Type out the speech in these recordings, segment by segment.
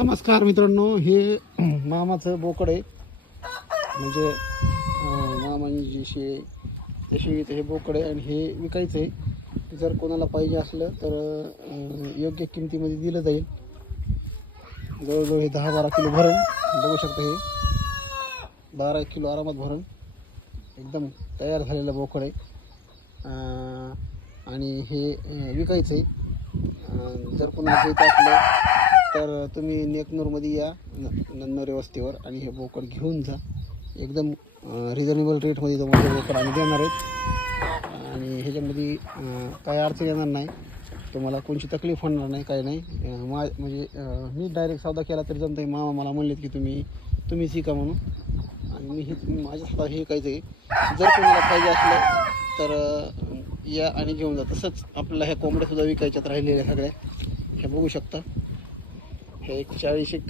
नमस्कार मित्रांनो हे मामाचं बोकड आहे. म्हणजे मामांजीशी तशी हे बोकड आहे आणि हे विकायचं आहे. जर कोणाला पाहिजे असलं तर योग्य किमतीमध्ये दिलं जाईल. जवळजवळ हे दहा बारा किलो भरण बघू शकता हे. बारा एक किलो आरामात भरण. एकदम तयार झालेलं बोकड आहे. आणि हे विकायचं आहे. जर कोणाला घेत असलं तर तुम्ही नेकनूरमध्ये या न वस्तीवर आणि हे बोकड घेऊन जा. एकदम रिझनेबल रेटमध्ये तुम्हाला बोकड आम्ही देणार आहेत. आणि ह्याच्यामध्ये काही अडचण येणार नाही. तुम्हाला कोणची तकलीफ होणार नाही काही नाही. मा म्हणजे मी डायरेक्ट सौदा केला तरी जमतं मामा मला म्हणलेत की तुम्ही तुम्ही शिका म्हणून. आणि मी हे माझ्या स्वतः हे काहीच आहे जर कोणाला पाहिजे असलं तर या आणि घेऊन जा. तसंच आपल्याला ह्या कोंबड्यासुद्धा विकायच्यात राहिलेल्या सगळ्या. ह्या बघू शकता. एक चाळीस एक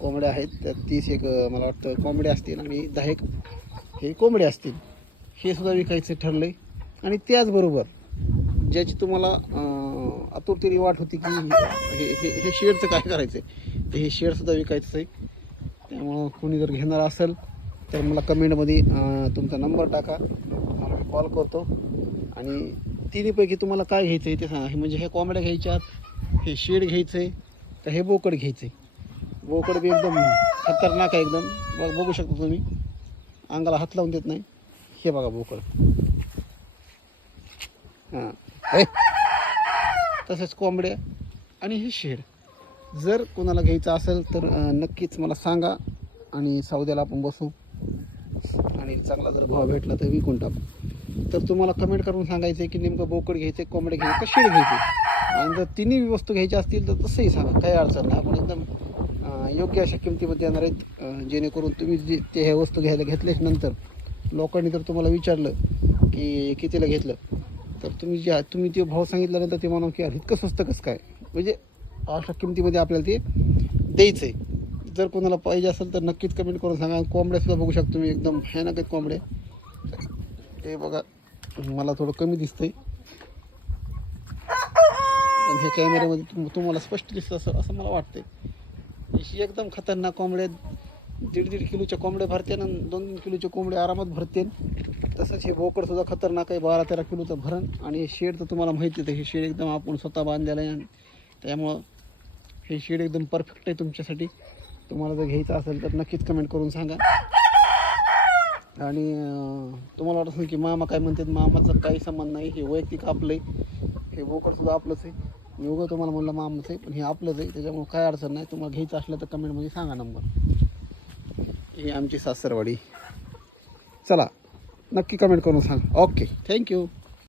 कोंबड्या आहेत. त्यात तीस एक मला वाटतं कोंबड्या असतील आणि दहा एक हे कोंबड्या असतील. हे सुद्धा विकायचं ठरलं आहे आणि त्याचबरोबर ज्याची तुम्हाला आतुरतेने वाट होती की हे हे हे शेअरचं काय करायचं आहे तर हे शेअरसुद्धा विकायचं आहे. त्यामुळं कोणी जर घेणार असेल तर मला कमेंटमध्ये तुमचा नंबर टाका. मला मी कॉल करतो. आणि तिन्हीपैकी तुम्हाला काय घ्यायचं आहे ते सांगा. हे म्हणजे ह्या कोंबड्या घ्यायच्यात हे शेड घ्यायचं आहे तर हे बोकड घ्यायचं. आहे बोकड बी एकदम खतरनाक आहे एकदम. बघ बघू शकता तुम्ही. अंगाला हात लावून देत नाही. हे बघा बोकड. हां. तसेच कोंबड्या आणि हे शेड. जर कोणाला घ्यायचं असेल तर नक्कीच मला सांगा आणि सौद्याला आपण बसू. आणि चांगला जर भाव भेटला तर विकून टाकू. तर तुम्हाला कमेंट करून सांगायचं आहे की नेमकं बोकड घ्यायचं आहे कोंबडे घ्यायचं का शेड घ्यायचे आणि जर तिन्ही वस्तू घ्यायच्या असतील तर तसंही सांगा काही अडचण नाही. आपण एकदम योग्य अशा किमतीमध्ये येणार आहेत जेणेकरून तुम्ही जे ते ह्या वस्तू घ्यायला घेतल्याच नंतर लोकांनी जर तुम्हाला विचारलं की कितीला घेतलं तर तुम्ही जे तुम्ही ते भाव सांगितल्यानंतर ते म्हणा की इतकं स्वस्त कसं काय? म्हणजे अशा किमतीमध्ये आपल्याला ते द्यायचं आहे जर कोणाला पाहिजे असेल तर नक्कीच कमेंट करून सांगा. कोंबड्यासुद्धा बघू शकतो तुम्ही एकदम भयानक आहेत कोंबड्या. ते बघा मला थोडं कमी दिसतंय. आहे हे कॅमेऱ्यामध्ये तुम तुम्हाला स्पष्ट दिसतं असं असं मला वाटतंय. ही एकदम खतरनाक कोंबड्या दीड दीड किलोच्या कोंबड्या भरते आणि दोन दोन किलोच्या कोंबड्या आरामात भरते. तसंच हे बोकडसुद्धा खतरनाक आहे बारा तेरा किलोचं भरण. आणि हे शेड तर तुम्हाला माहिती आहे हे शेड एकदम आपण स्वतः बांधलेलं आहे. आणि त्यामुळं हे शेड एकदम परफेक्ट आहे तुमच्यासाठी. तुम्हाला जर घ्यायचं असेल तर नक्कीच कमेंट करून सांगा. आणि तुम्हाला वाटत असेल की मामा काय म्हणतात मामाचा काही संबंध नाही हे वैयक्तिक आपलं आहे. हे बोकडसुद्धा आपलंच आहे. मी तुम्हाला म्हणलं मामच आहे पण हे आपलंच आहे त्याच्यामुळे काय अडचण नाही. तुम्हाला घ्यायचं असलं तर कमेंटमध्ये सांगा नंबर ही आमची सासरवाडी. चला नक्की कमेंट करून सांगा. Okay thank you